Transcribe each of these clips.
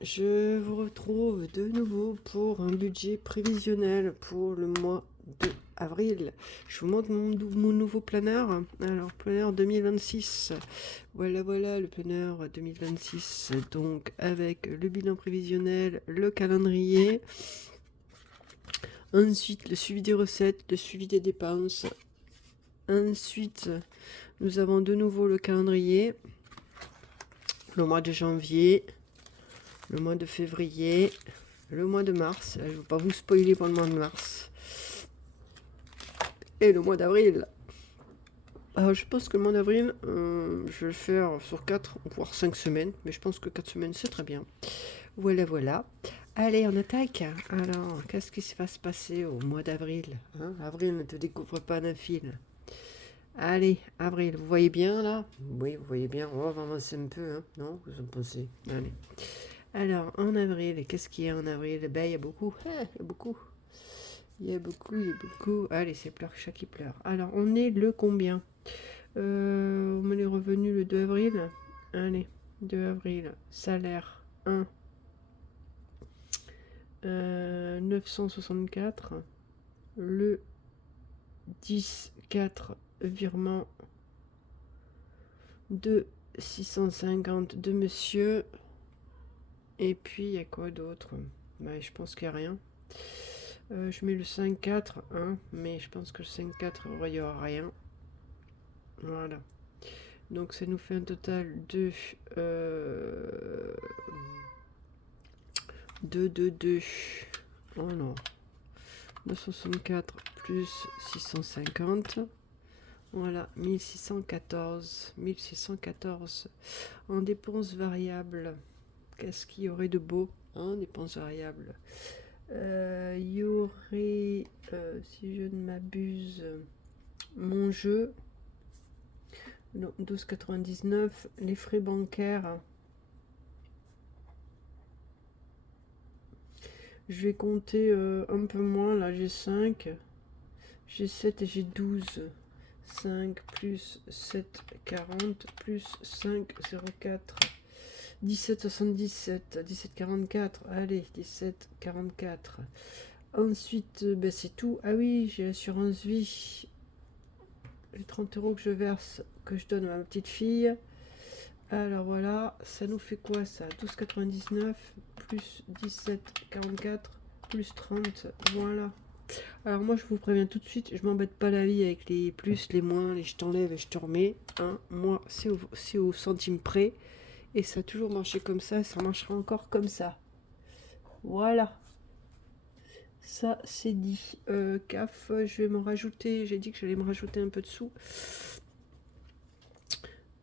je vous retrouve de nouveau pour un budget prévisionnel pour le mois de avril. Je vous montre mon nouveau planeur. Alors, planeur 2026. Voilà le planeur 2026. Donc, avec le bilan prévisionnel, le calendrier. Ensuite, le suivi des recettes, le suivi des dépenses. Ensuite, nous avons de nouveau le calendrier. Le mois de janvier. Le mois de février, le mois de mars, je ne vais pas vous spoiler pour le mois de mars, et le mois d'avril. Alors, je pense que le mois d'avril, je vais le faire sur 4 voire 5 semaines, mais je pense que 4 semaines c'est très bien. Voilà. Allez, on attaque. Alors, qu'est-ce qui va se passer au mois d'avril, hein? Avril ne te découvre pas d'un fil. Allez, avril, vous voyez bien là? Oui, vous voyez bien, on va avancer un peu, hein? Non, vous en pensez? Allez. Alors, en avril, qu'est-ce qu'il y a en avril? Ben, il y a beaucoup. Il y a beaucoup. Allez, c'est pleure, chat qui pleure. Alors, on est le combien? On est revenu le 2 avril. Allez, 2 avril. Salaire 1. 964. Le 10-4. Virement 2. 650 de monsieur. Et puis, il y a quoi d'autre? Ben, je pense qu'il n'y a rien. Je mets le 5-4, hein, mais je pense que le 5-4, il n'y aura rien. Voilà. Donc ça nous fait un total de 2. Oh non. 964 plus 650. Voilà, 1614. 1614. En dépenses variables, qu'est-ce qu'il y aurait de beau en dépenses variables? Il y aurait, si je ne m'abuse, mon jeu, 12,99, les frais bancaires. Je vais compter un peu moins, là j'ai 5, j'ai 7 et j'ai 12. 5 plus 7, 40, plus 5, 0,4. 17,77, 17,44, allez, 17,44. Ensuite, ben c'est tout. Ah oui, j'ai l'assurance vie. Les 30 € que je verse, que je donne à ma petite fille. Alors voilà, ça nous fait quoi ça? 12,99 plus 17,44 plus 30, voilà. Alors moi je vous préviens tout de suite, je m'embête pas la vie avec les plus, les moins, les je t'enlève et je te remets. Hein. Moi c'est au centime près. Et ça a toujours marché comme ça, ça marchera encore comme ça. Voilà. Ça, c'est dit. CAF, je vais me rajouter, j'ai dit que j'allais me rajouter un peu de sous.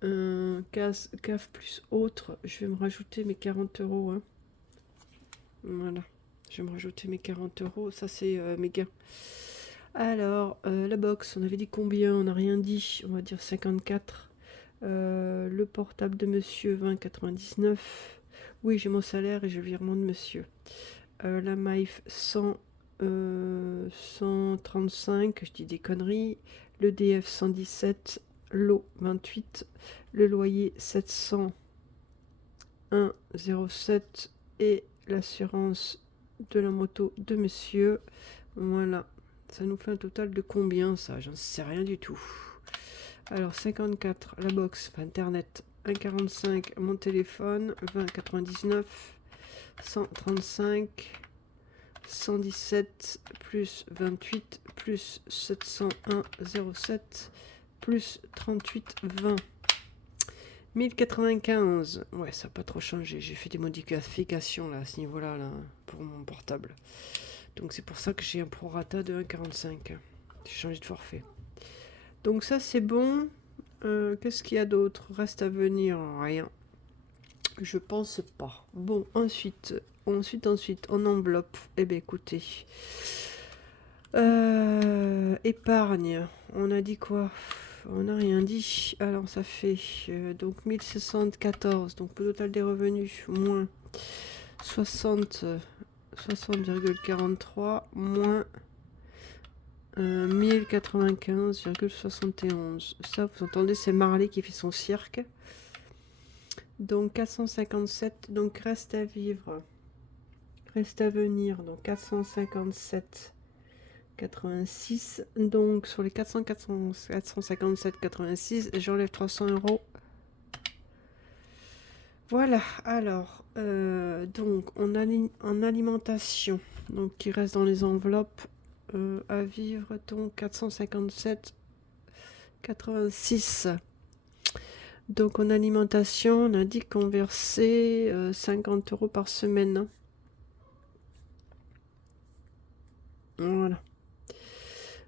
CAF plus autre, je vais me rajouter mes 40 €. Hein. Voilà. Je vais me rajouter mes 40 €. Ça, c'est mes gains. Alors, la box, on avait dit combien? On n'a rien dit. On va dire 54. Le portable de monsieur, 20,99. Oui, j'ai mon salaire et j'ai le virement de monsieur. La MAIF, 135, je dis des conneries. Le DF, 117. L'eau, 28. Le loyer, 701,07. Et l'assurance de la moto de monsieur. Voilà. Ça nous fait un total de combien, ça? J'en sais rien du tout. Alors, 54, la box, internet, 1,45, mon téléphone, 20,99, 135, 117, plus 28, plus 701,07, plus 38, 20. 1095, ouais, ça n'a pas trop changé. J'ai fait des modifications là, à ce niveau-là, là, pour mon portable. Donc c'est pour ça que j'ai un prorata de 1,45. J'ai changé de forfait. Donc ça c'est bon. Qu'est-ce qu'il y a d'autre? Reste à venir, rien. Je pense pas. Bon, ensuite, en enveloppe. Eh bien écoutez. Épargne. On a dit quoi? On n'a rien dit. Alors ça fait donc 1074. Donc le total des revenus moins 60,43 moins 1095,71. Ça, vous entendez, c'est Marley qui fait son cirque. Donc 457, donc reste à vivre. Reste à venir, donc 457, 86. Donc sur les 400, 457, 86, j'enlève 300 euros. Voilà, alors, donc on a en alimentation, donc qui reste dans les enveloppes à vivre, donc 457, 86. Donc en alimentation, on a dit qu'on versait 50 euros par semaine. Voilà.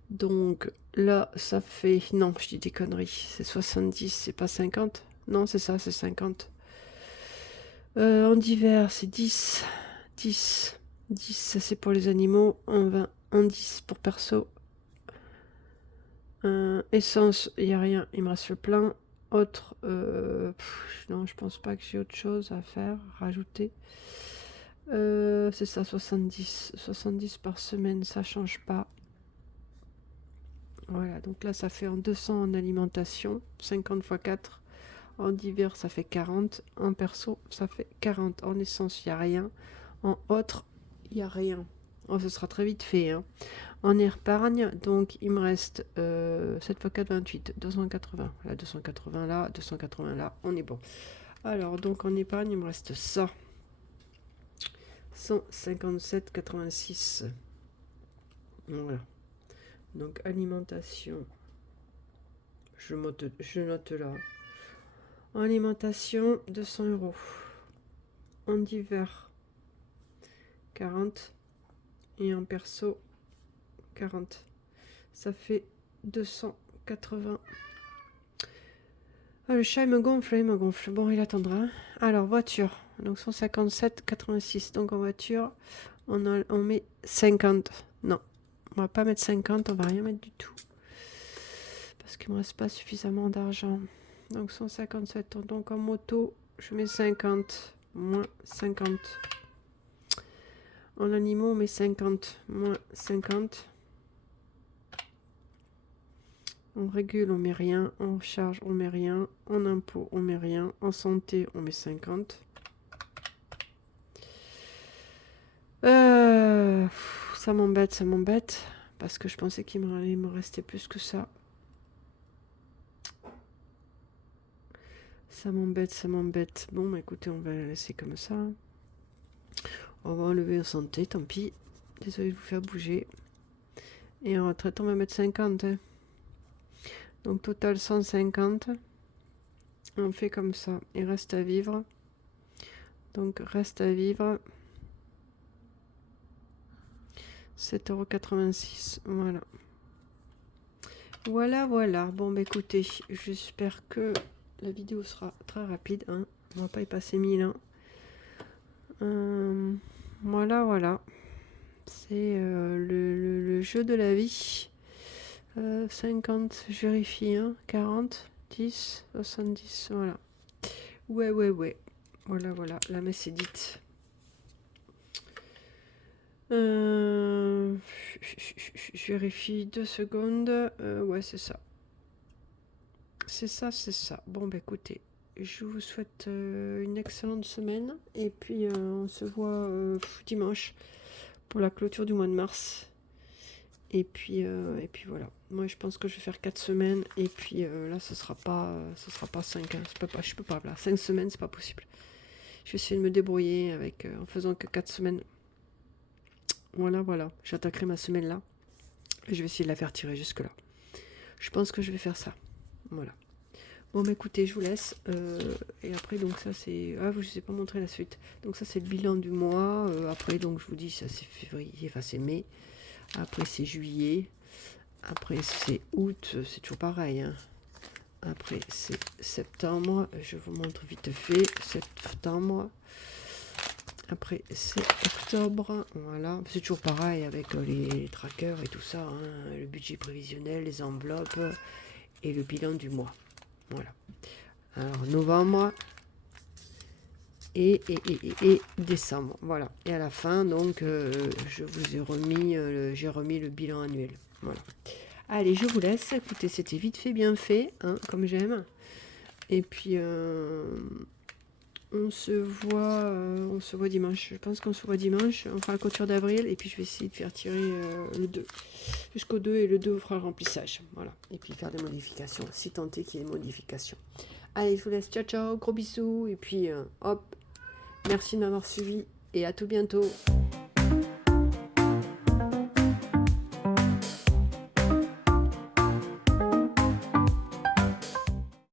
Donc là, ça fait... Non, je dis des conneries. C'est 70, c'est pas 50. Non, c'est ça, c'est 50. En divers, c'est 10. 10. 10, ça c'est pour les animaux. En 20. En 10 pour perso. Essence, il n'y a rien. Il me reste le plein. Autre... non, je pense pas que j'ai autre chose à faire. Rajouter. C'est ça, 70. 70 par semaine, ça change pas. Voilà, donc là, ça fait en 200 en alimentation. 50 x 4. En divers, ça fait 40. En perso, ça fait 40. En essence, il n'y a rien. En autre, il n'y a rien. Oh, ce sera très vite fait. Hein. En épargne, donc il me reste 7 x 4, 28. 280. Là, 280 là, 280 là. On est bon. Alors, donc en épargne, il me reste ça. 157,86. Voilà. Donc alimentation. Je note là. En alimentation, 200 euros. En divers, 40. Et en perso, 40. Ça fait 280. Ah, le chat, il me gonfle, il me gonfle. Bon, il attendra. Alors, voiture. Donc 157,86. Donc en voiture, on met 50. Non, on va pas mettre 50, on va rien mettre du tout. Parce qu'il me reste pas suffisamment d'argent. Donc 157. Donc en moto, je mets 50. Moins 50. En animaux, on met 50. Moins 50. En régule, on met rien. En charge, on met rien. En impôt, on met rien. En santé, on met 50. Ça m'embête. Parce que je pensais qu'il me restait plus que ça. Ça m'embête. Bon, bah, écoutez, on va laisser comme ça. On va enlever en santé, tant pis. Désolé de vous faire bouger. Et en retraite, on va mettre 50. Hein. Donc, total 150. On fait comme ça. Et reste à vivre. Donc, reste à vivre. 7,86 €. Voilà. Voilà. Bon, bah écoutez, j'espère que la vidéo sera très rapide. Hein. On va pas y passer 1000 ans. Voilà. C'est le jeu de la vie. 50, je vérifie. Hein. 40, 10, 70. Voilà. Ouais. Voilà. La messe est dite. Je vérifie 2 secondes. Ouais, c'est ça. C'est ça. Bon, bah écoutez, je vous souhaite une excellente semaine. Et puis, on se voit dimanche pour la clôture du mois de mars. Et puis voilà. Moi, je pense que je vais faire 4 semaines. Et puis là, ce sera pas 5. Hein. Je peux pas. Là. 5 semaines, c'est pas possible. Je vais essayer de me débrouiller en faisant que 4 semaines. Voilà. J'attaquerai ma semaine là. Et je vais essayer de la faire tirer jusque-là. Je pense que je vais faire ça. Voilà. Bon, bah écoutez, je vous laisse. Et après, donc ça, c'est... Ah, je ne vous ai pas montré la suite. Donc ça, c'est le bilan du mois. Après, donc je vous dis, ça, c'est février, enfin, c'est mai. Après, c'est juillet. Après, c'est août. C'est toujours pareil. Hein. Après, c'est septembre. Je vous montre vite fait. Septembre. Après, c'est octobre. Voilà. C'est toujours pareil avec les trackers et tout ça. Hein. Le budget prévisionnel, les enveloppes et le bilan du mois. Voilà. Alors, novembre et décembre. Voilà. Et à la fin, donc, je vous ai remis, j'ai remis le bilan annuel. Voilà. Allez, je vous laisse. Écoutez, c'était vite fait, bien fait, hein, comme j'aime. Et puis, On se voit dimanche. Je pense qu'on se voit dimanche. On fera la clôture d'avril. Et puis, je vais essayer de faire tirer le 2. Jusqu'au 2. Et le 2, on fera le remplissage. Voilà. Et puis, faire des modifications. Si tant est qu'il y ait des modifications. Allez, je vous laisse. Ciao, ciao. Gros bisous. Et puis, hop. Merci de m'avoir suivi. Et à tout bientôt.